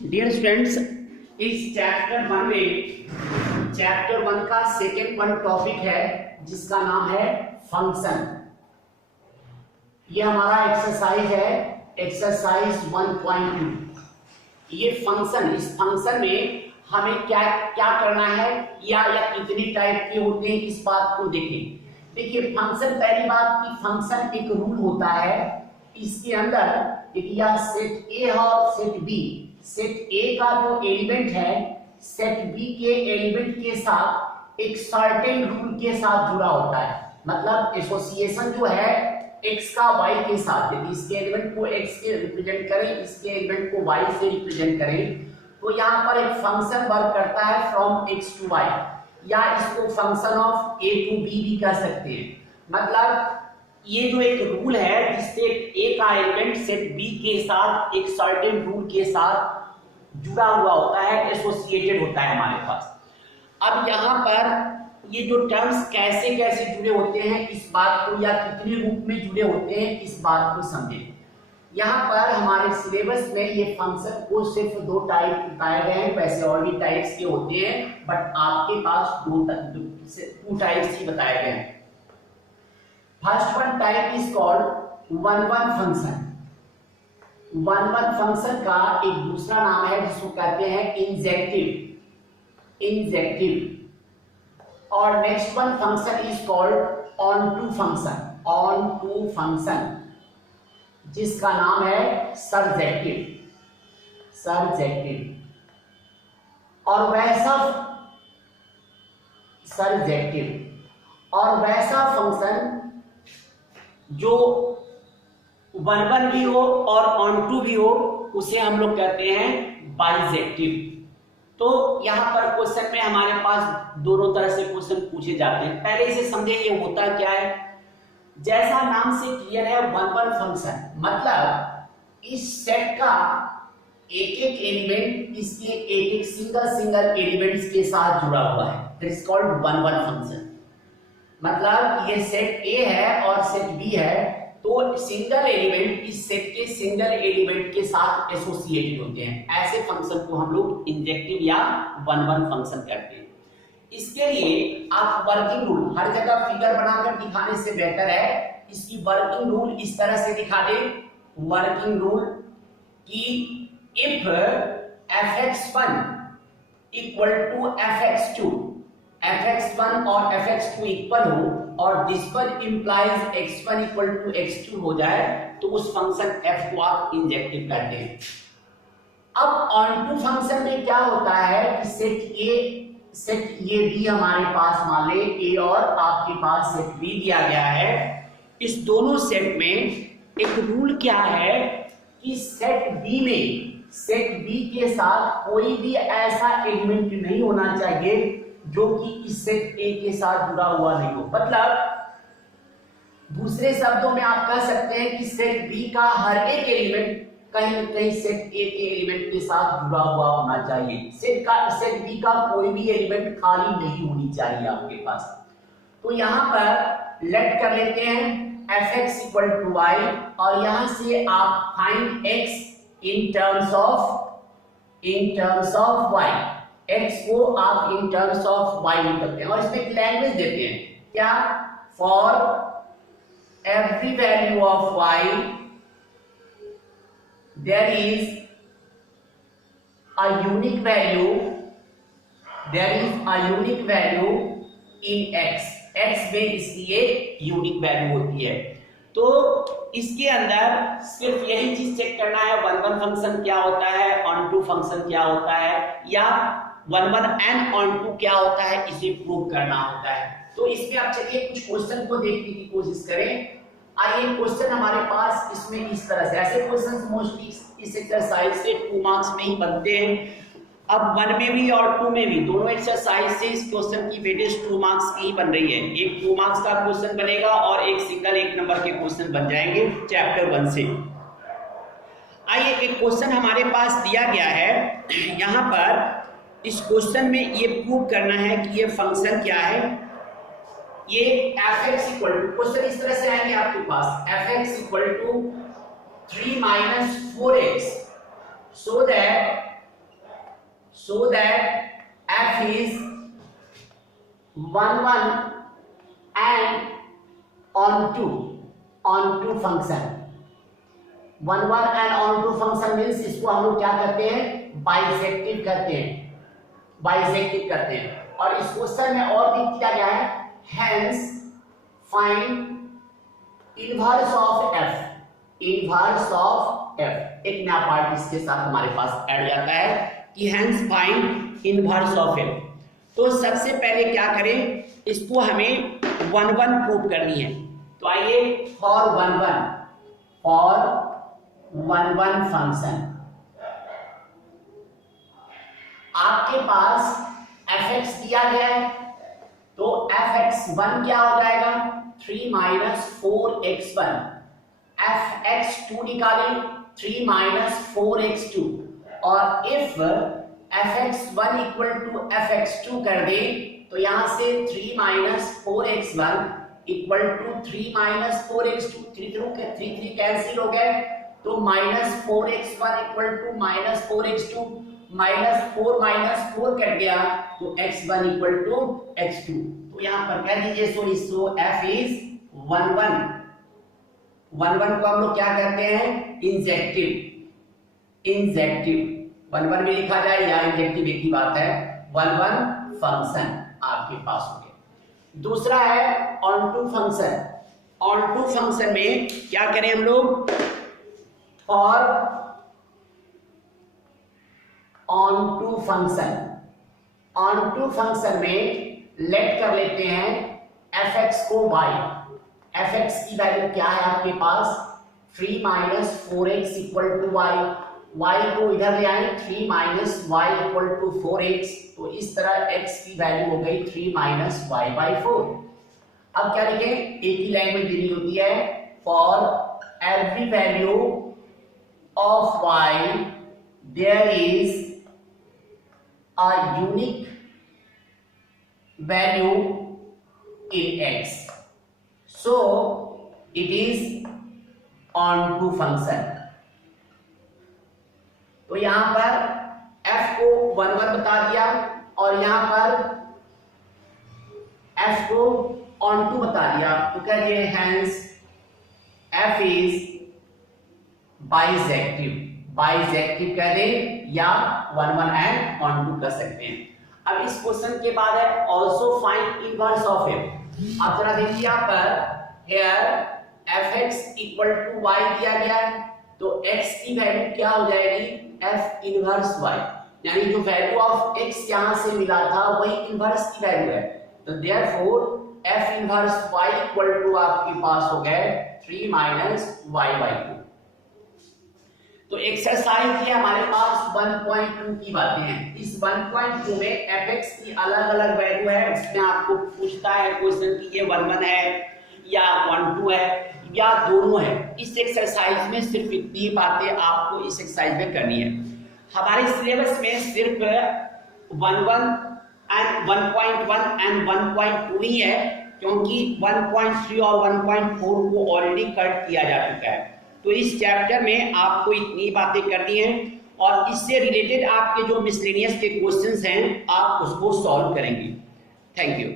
Dear students, इस chapter 1 का second one topic है जिसका नाम है फंक्शन। ये हमारा एक्सरसाइज है, एक्सरसाइज 1.2। ये फंक्शन, इस फंक्शन में हमें क्या क्या करना है या कितने टाइप के होते हैं इस बात को देखें। देखिए फंक्शन, पहली बात कि फंक्शन एक रूल होता है। इसके अंदर यह सेट ए और सेट बी, सेट ए का जो एलिमेंट है सेट बी के एलिमेंट के साथ एक सर्टेन रूल के साथ जुड़ा होता है। मतलब एसोसिएशन जो है x का y के साथ, यदि इसके एलिमेंट को x से रिप्रेजेंट करें, इसके एलिमेंट को y से रिप्रेजेंट करें, तो यहाँ पर एक फंक्शन वर्क करता है फ्रॉम x टू y, या इसको function of a to b भी कह सकते हैं। मतलब ये जो एक रूल है जिससे a का एलिमेंट सेट b के साथ एक सर्टेन रूल के साथ जुड़ा हुआ होता है, एसोसिएटेड होता है हमारे पास। अब यहाँ पर ये जो टर्म्स कैसे कैसे जुड़े होते हैं इस बात को, या कितने रूप में जुड़े होते हैं इस बात को समझें। यहाँ पर हमारे सिलेबस में ये फंक्शन को सिर्फ दो टाइप बताए गए हैं, वैसे और भी टाइप्स के होते हैं बट आपके पास टू टाइप्स ही बताए गए हैं। First one type is called one function. One function का एक दूसरा नाम है जिसको कहते हैं इंजेक्टिव। और next one function is called onto function, जिसका नाम है सरजेक्टिव। और वैसा फंक्शन जो वन भी हो और ऑन टू भी हो उसे हम लोग कहते हैं बाइजेक्टिव। तो यहाँ पर क्वेश्चन में हमारे पास दोनों तरह से क्वेश्चन पूछे जाते हैं। पहले इसे समझे ये होता क्या है। जैसा नाम से क्लियर है, वन फंक्शन मतलब इस सेट का एक एलिमेंट इसके एक सिंगल एलिमेंट्स के साथ जुड़ा हुआ है, that is called one function. मतलब ये सेट ए है और सेट बी है, तो सिंगल एलिमेंट इस सेट के सिंगल एलिमेंट के साथ एसोसिएटेड होते हैं। ऐसे फंक्शन को हम लोग इंजेक्टिव या वन फंक्शन कहते हैं। इसके लिए आप वर्किंग रूल, हर जगह फिगर बनाकर दिखाने से बेहतर है इसकी वर्किंग रूल इस तरह से दिखा दे। वर्किंग रूल कि if fx1 equal to fx2, fx1 और fx2 इक्वल हो और दिस पर implies x1 equal to x2 हो जाए तो उस फंक्शन f को आप इंजेक्टिव कहते हैं। अब ऑन टू फंक्शन में क्या होता है कि सेट ये बी हमारे पास, मान ले ए और आपके पास सेट बी दिया गया है। इस दोनों सेट में एक रूल क्या है कि सेट बी के साथ कोई भी ऐसा एलिमेंट नहीं होना चाहिए जो कि इस सेट ए के साथ जुड़ा हुआ नहीं हो। मतलब दूसरे शब्दों में आप कह सकते हैं कि सेट बी का हर एक एलिमेंट कहीं न कहीं सेट ए के एलिमेंट के साथ जुड़ा हुआ होना चाहिए। सेट बी का कोई भी एलिमेंट खाली नहीं होनी चाहिए आपके पास। तो यहाँ पर लेट कर लेते हैं fx इक्वल टू y, और यहाँ से आप find x in terms of y। x को आप इन टर्म्स ऑफ y निकलते हैं और इसमें एक लैंग्वेज देते हैं क्या, for every value of y there is a unique value in x में इसलिए यूनिक वैल्यू होती है। तो इसके अंदर सिर्फ यही चीज चेक करना है, वन फंक्शन क्या होता है, ऑन टू फंक्शन क्या होता है, या वन एंड ऑन टू क्या होता है, इसे प्रूव करना होता है। तो इसमें आप चलिए कुछ क्वेश्चन को देखने की कोशिश करें। आइए क्वेश्चन हमारे पास इसमें इस तरह से, ऐसे क्वेश्चंस मोस्टली इस एक्सरसाइज से 2 मार्क्स में ही बनते हैं। अब 1 में भी और 2 में भी, दोनों एक्सरसाइज से इस क्वेश्चन की वेटेज 2 मार्क्स की ही बन रही है। एक 2 मार्क्स का क्वेश्चन बनेगा और एक सिंगल 1 नंबर के क्वेश्चन बन जाएंगे चैप्टर 1 से। आइए एक क्वेश्चन हमारे पास दिया गया है, यहाँ पर इस क्वेश्चन में ये प्रूव करना है कि ये फंक्शन क्या है। ये fx इक्वल टू, क्वेश्चन इस तरह से आएंगे आपके पास, fx equal to 3 - 4x, so that so that f is 1 1 and onto function. 1 1 and onto function means इसको हम लोग क्या करते हैं, बाइसेक्टिव करते हैं। और इस क्वेश्चन में और भी किया गया है, hence find inverse of f। एक नया पार्ट इसके साथ हमारे पास ऐड जाता है कि hence find inverse of f। तो सबसे पहले क्या करें, इसको हमें 1 1 प्रूव करनी है। तो आइए फॉर 1 1 फंक्शन आपके पास fx दिया गया है, तो fx1 क्या हो जाएगा, 3 माइनस 4x1। fx2 निकालें, 3 माइनस 4x2। और if fx1 equal to fx2 कर दे तो यहां से 3 minus 4x1 equal to 3 minus 4x2। 3 cancel हो गए, तो minus 4x1 equal to minus 4x2, minus 4 cut गया तो x1 इक्वल टू x2। तो यहां पर कह दीजिए सो f इज 1 1। 1 1 को हम लोग क्या कहते हैं, इंजेक्टिव। 1 1 भी लिखा जाए या इंजेक्टिव एक ही बात है। 1 1 फंक्शन आपके पास हो गया। दूसरा है ऑनटू फंक्शन में क्या करें हम लोग, और ऑनटू फंक्शन में लेट कर लेते हैं fx को y। fx की वैल्यू क्या है आपके पास, 3 minus 4x equal to y को इधर ले आए, 3 minus y equal to 4x। तो इस तरह x की वैल्यू हो गई 3 माइनस y बाई 4। अब क्या लिखें, एक ही लैंग्वेज देनी होती है, for every value of y there is a unique value in x, so it is onto function। तो यहां पर f को 1 1 बता दिया और यहां पर f को onto बता दिया, तो कहिए हेंस f इज बाइसेक्टिव कह दे या 1 1 एंड onto कर सकते हैं। अब इस क्वेश्चन के बाद है also find inverse of f। आप जरा देखिए यहां पर here fx equal to y दिया गया है, तो x की वैल्यू क्या हो जाएगी, f इनवर्स y, यानी जो वैल्यू ऑफ x यहां से मिला था वही इनवर्स की वैल्यू है। तो therefore f inverse y equal to आपके पास हो गए 3 माइनस y बाई 2। तो एक्सरसाइज ये हमारे पास 1.2 की बातें हैं। इस 1.2 में fx की अलग अलग वैल्यू है, उसमें आपको पूछता है क्वेश्चन कि ये 1 1 है या 1 2 है या दोनों है। इस एक्सरसाइज में सिर्फ इतनी बातें आपको इस एक्सरसाइज में करनी है। हमारे सिलेबस में सिर्फ 1 1 एंड 1.1 एंड 1.2 ही है, क्योंकि 1.3 और 1.4 को ऑलरेडी कट किया जा चुका है। तो इस चैप्टर में आपको इतनी बातें करनी है और इससे रिलेटेड आपके जो मिसलेनियस के क्वेश्चंस हैं आप उसको सॉल्व करेंगे। Thank you.